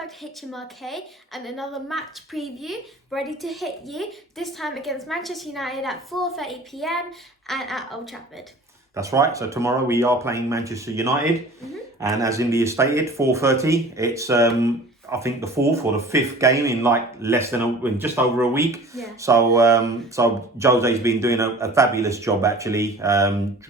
back to HMRK and another match preview ready to hit you, this time against Manchester United at 4:30 p.m. and at Old Trafford. That's right, so tomorrow we are playing Manchester United, and as India stated, 4:30. It's I think the fourth or the fifth game in in just over a week. Yeah. So Jose's been doing a fabulous job actually,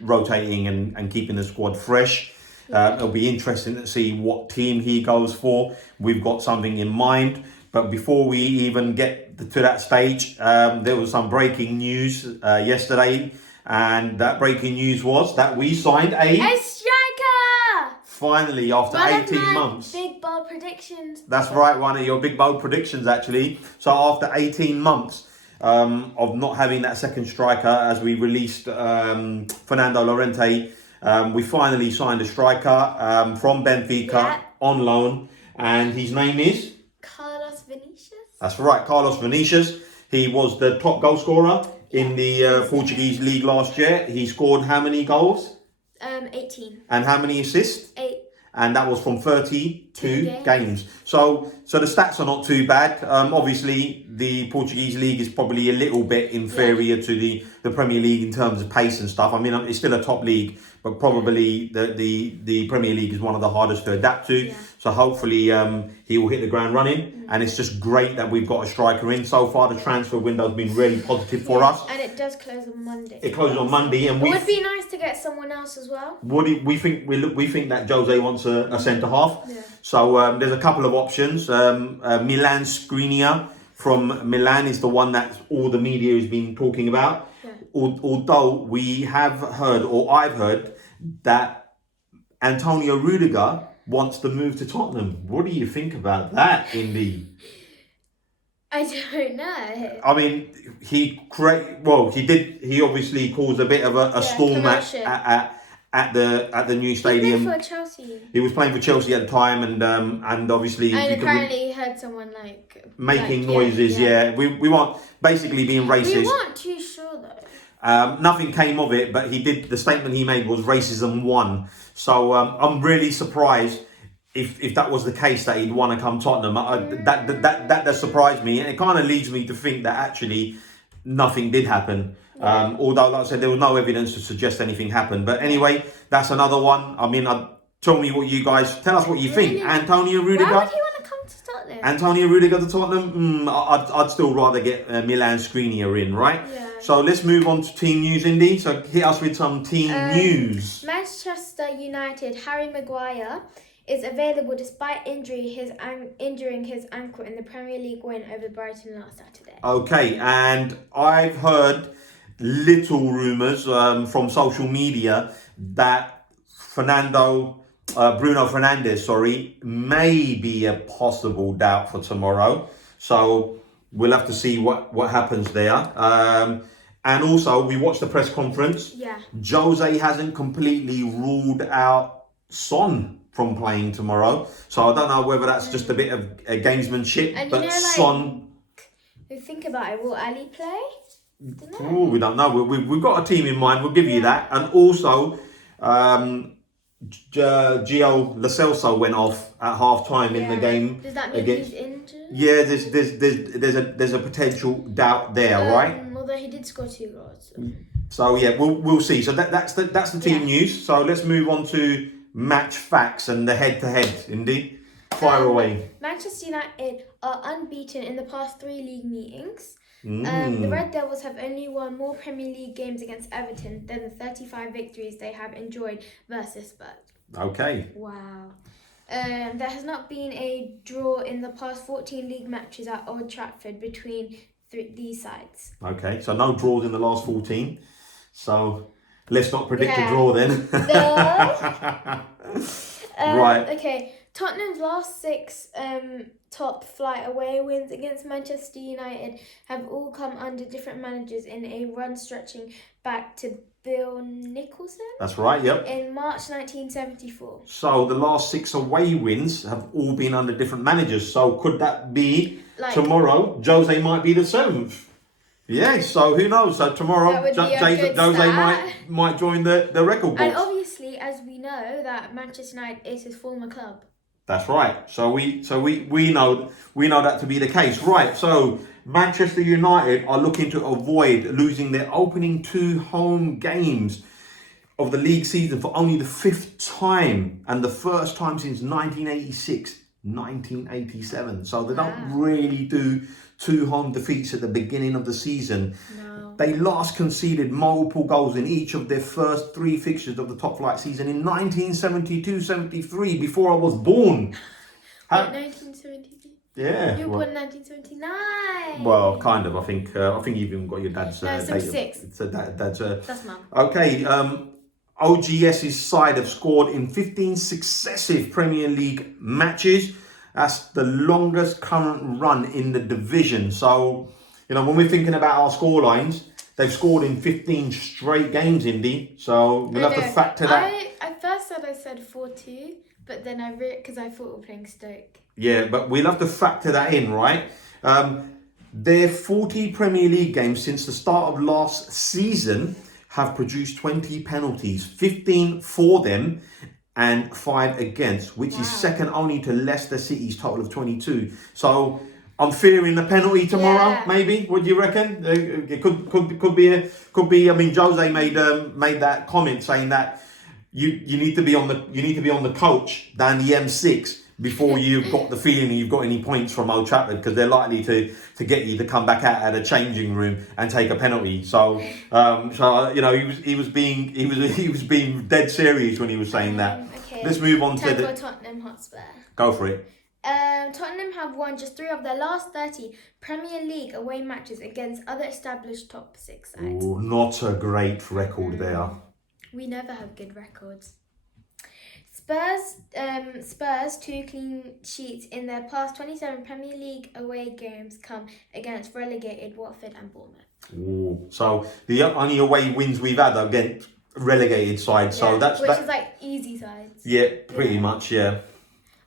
rotating and keeping the squad fresh. It'll be interesting to see what team he goes for. We've got something in mind, but before we even get to that stage, there was some breaking news yesterday, and that breaking news was that we signed a striker! Finally, after 18 months. Big bold predictions. That's right, one of your big bold predictions actually. So after 18 months of not having that second striker, as we released Fernando Llorente, we finally signed a striker from Benfica on loan, and his name is? Carlos Vinicius. That's right, Carlos Vinicius. He was the top goal scorer in the Portuguese league last year. He scored how many goals? 18. And how many assists? 8. And that was from 32 games. So the stats are not too bad. Obviously, the Portuguese league is probably a little bit inferior to the Premier League in terms of pace and stuff. I mean, it's still a top league, but probably the Premier League is one of the hardest to adapt to. Yeah. So hopefully he will hit the ground running. And it's just great that we've got a striker in. So far, the transfer window has been really positive for us. And it does close on Monday. It closes on Monday, and it would be nice to get someone else as well. We think that Jose wants a centre half. Yeah. So there's a couple of options. Milan Skriniar from Milan is the one that all the media has been talking about. Yeah. Although we have heard, or I've heard, that Antonio Rudiger wants to move to Tottenham. What do you think about that, Indy? I don't know. I mean, he obviously caused a bit of a storm at the new stadium. He played for Chelsea. He was playing for Chelsea at the time, and obviously. And apparently he heard someone making noises. Yeah. We weren't basically being racist. We weren't too sure though. Nothing came of it, but the statement he made was racism won. So I'm really surprised if that was the case, that he'd want to come Tottenham. That does surprise me, and it kind of leads me to think that actually nothing did happen. Yeah. Although, like I said, there was no evidence to suggest anything happened. But anyway, that's another one. I mean, tell us what you think. Antonio Rudiger. Why would he want to come to Tottenham? Antonio Rudiger to Tottenham? I'd still rather get Milan Skriniar in, right? Yeah. So let's move on to team news, Indy. So hit us with some team news. Manchester United, Harry Maguire is available despite injuring his ankle in the Premier League win over Brighton last Saturday. Okay, and I've heard little rumours from social media that Bruno Fernandes, may be a possible doubt for tomorrow. So we'll have to see what happens there. And also, we watched the press conference. Yeah. Jose hasn't completely ruled out Son from playing tomorrow. So I don't know whether that's just a bit of a gamesmanship. And but Son... Think about it. Will Ali play? We don't know. We've got a team in mind. We'll give you that. And also, Gio Lo Celso went off at half time in the game. Does that mean he's injured? Yeah, there's a potential doubt there, right? Although he did score 2 goals. So yeah, we'll see. So that's the team news. So let's move on to match facts and the head-to-head. Indy, fire away. Manchester United are unbeaten in the past 3 league meetings. The Red Devils have only won more Premier League games against Everton than the 35 victories they have enjoyed versus Spurs. Okay. Wow. There has not been a draw in the past 14 league matches at Old Trafford between these sides. Okay, so no draws in the last 14. So let's not predict a draw then. Right. Okay. Tottenham's last 6 top flight away wins against Manchester United have all come under different managers in a run stretching back to Bill Nicholson. That's right, yep. In March 1974. So the last 6 away wins have all been under different managers. So could that be tomorrow? Jose might be the 7th. Yeah, so who knows? So tomorrow, Jose might join the record books. And obviously, as we know, that Manchester United is his former club. That's right. So we know that to be the case. Right. So Manchester United are looking to avoid losing their opening 2 home games of the league season for only the 5th time and the first time since 1987. So they don't really do 2 home defeats at the beginning of the season. No. They last conceded multiple goals in each of their first 3 fixtures of the top flight season in 1972-73, before I was born. 1973? Yeah. You were born in 1979. Well, kind of. I think you've even got your dad's. No, 76. It's a dad's. That's mum. Okay. OGS's side have scored in 15 successive Premier League matches. That's the longest current run in the division. So, when we're thinking about our scorelines, they've scored in 15 straight games, Indy. So we'll have to factor that. I first said 4-2, but then because I thought we were playing Stoke. Yeah, but we'll have to factor that in, right? Their 40 Premier League games since the start of last season have produced 20 penalties, 15 for them and 5 against, which is second only to Leicester City's total of 22. So I'm fearing a penalty tomorrow, maybe. What do you reckon? It could be. I mean, Jose made that comment saying that you need to be on the coach down the M6 before you've got the feeling you've got any points from Old Trafford, because they're likely to get you to come back out of the changing room and take a penalty. So he was being dead serious when he was saying that. Okay. Let's move on Time to for Tottenham Hotspur. Go for it. Tottenham have won just 3 of their last 30 Premier League away matches against other established top 6 sides. Ooh, not a great record there. We never have good records. Spurs 2 clean sheets in their past 27 Premier League away games come against relegated Watford and Bournemouth. Ooh, so the only away wins we've had are against relegated sides. So which is like easy sides. Yeah, pretty much. Yeah.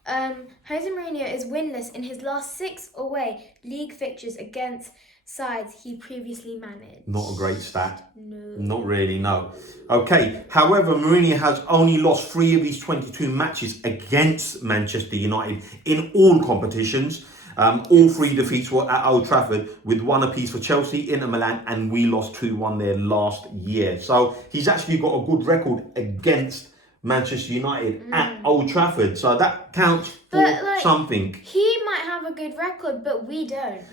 Jose Mourinho is winless in his last 6 away league fixtures against sides he previously managed. Not a great stat. No. Not really, no. Okay, however, Mourinho has only lost 3 of his 22 matches against Manchester United in all competitions. All 3 defeats were at Old Trafford, with 1 apiece for Chelsea, Inter Milan, and we lost 2-1 there last year. So he's actually got a good record against Manchester United at Old Trafford. So that counts for something. He might have a good record, but we don't.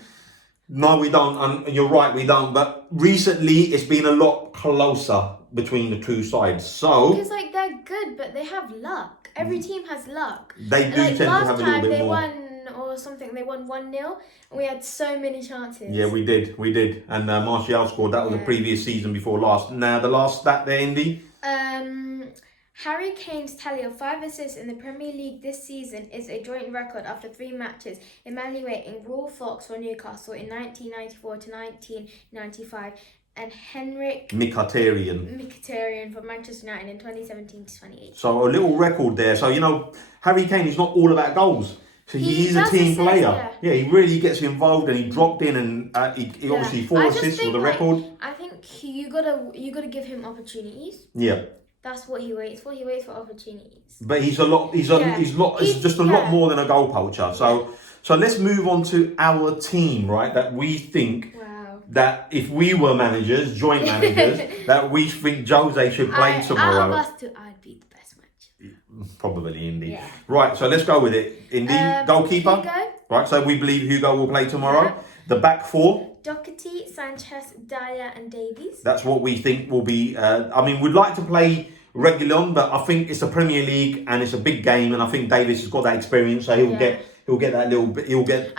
No, we don't. And you're right, we don't. But recently, it's been a lot closer between the 2 sides. So because they're good, but they have luck. Every team has luck. They do tend to have a little bit more. Last time they won 1-0, and we had so many chances. Yeah, we did. And Martial scored. That was the previous season before last. Now, the last stat there, Indy? Harry Kane's tally of 5 assists in the Premier League this season is a joint record after 3 matches, evaluating Raw Fox for Newcastle in 1994 to 1995 and Henrik Mkhitaryan for Manchester United in 2017 to 2018. So a little record there. So, Harry Kane is not all about goals. So he is a team player. Yeah, he really gets involved, and he dropped in, and he obviously 4 assists for the record. I think you gotta give him opportunities. Yeah. That's what he waits for. He waits for opportunities. But he's just a lot more than a goal poacher. So let's move on to our team, right? That we think that if we were managers, joint managers, that we think Jose should play tomorrow. Out of us 2, I'd be the best match. Probably Indy. Yeah. Right, so let's go with it. Indy, goalkeeper. Hugo. Right, so we believe Hugo will play tomorrow. Yeah. The back 4. Doherty, Sanchez, Dyer and Davies. That's what we think will be. We'd like to play Reguilon, but I think it's a Premier League and it's a big game, and I think Davies has got that experience, so he'll get that little bit. He'll cut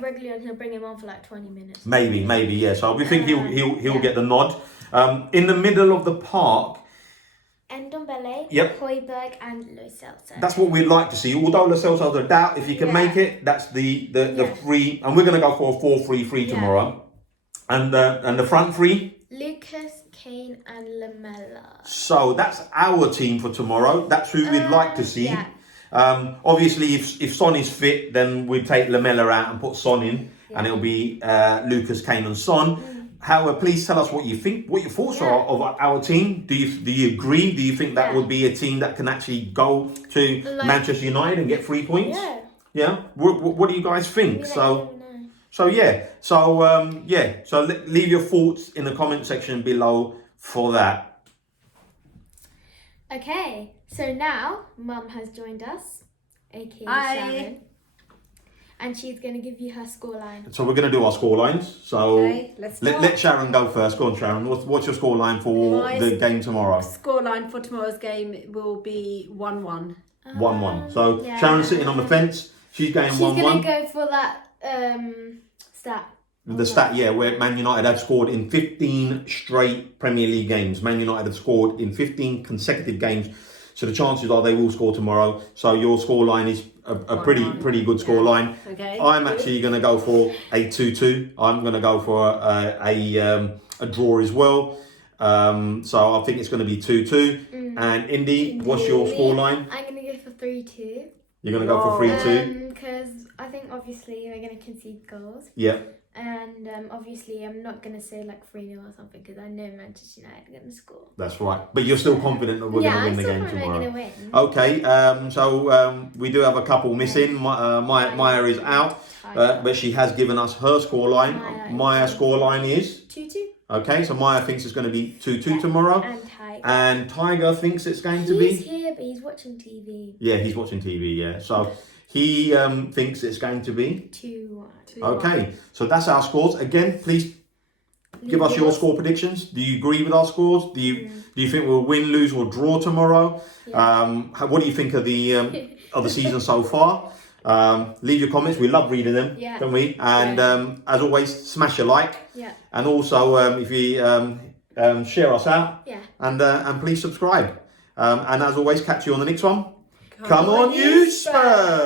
Reguilon and he'll bring him on for 20 minutes. Maybe, yeah. So we think he'll get the nod. In the middle of the park, Ndombele, Højbjerg and Lo Celso. That's what we'd like to see. Although Lo Celso's a doubt, if he can make it, that's the 3, and we're going to go for a 4-3-3 tomorrow. And the front 3. Lucas, Kane and Lamela. So that's our team for tomorrow. That's who we'd like to see. Yeah. Obviously, if Son is fit, then we'd take Lamela out and put Son in, and it'll be Lucas, Kane and Son. please tell us what you think, what your thoughts are of our team. Do you agree? Do you think that would be a team that can actually go to Manchester United and get 3 points? Yeah. What do you guys think? So leave your thoughts in the comment section below for that. Okay, so now Mum has joined us, aka Sharon, and she's going to give you her scoreline. So we're going to do our scorelines. So let Sharon go first. Go on, Sharon. What's your scoreline for the game tomorrow? Scoreline for tomorrow's game will be 1-1. 1-1. So Sharon's sitting on the fence. She's going 1-1. She's going to go for that stat. The stat, where Man United have scored in 15 straight Premier League games. Man United have scored in 15 consecutive games. So the chances are they will score tomorrow. So your scoreline is a pretty good scoreline. Okay. I'm actually going to go for a 2-2. I'm going to go for a draw as well. So I think it's going to be 2-2. And Indy, what's your scoreline? I'm going to go for 3-2. You're going to go for 3-2? Because I think obviously we're going to concede goals. Yeah. And obviously I'm not going to say like 3-0 or something because I know Manchester United are going to score. That's right. But you're still confident that we're going to win the game tomorrow? Yeah, I'm still confident we're Okay, going to win. so we do have a couple missing. Maya is out, but she has given us her scoreline. Maya's scoreline is? 2-2. Okay, so Maya thinks it's going to be 2-2 tomorrow. And Tiger thinks it's going to be? He's here, but he's watching TV. Yeah, he's watching TV, yeah. So he thinks it's going to be? 2-1. Okay, so that's our scores. Again, please give us your score predictions. Do you agree with our scores? Do you think we'll win, lose, or draw tomorrow? Yeah. What do you think of the season so far? Leave your comments. We love reading them, don't we? And as always, smash a like. Yeah. And also, if you share us out. Yeah. And please subscribe. And as always, catch you on the next one. Come on, you Spurs!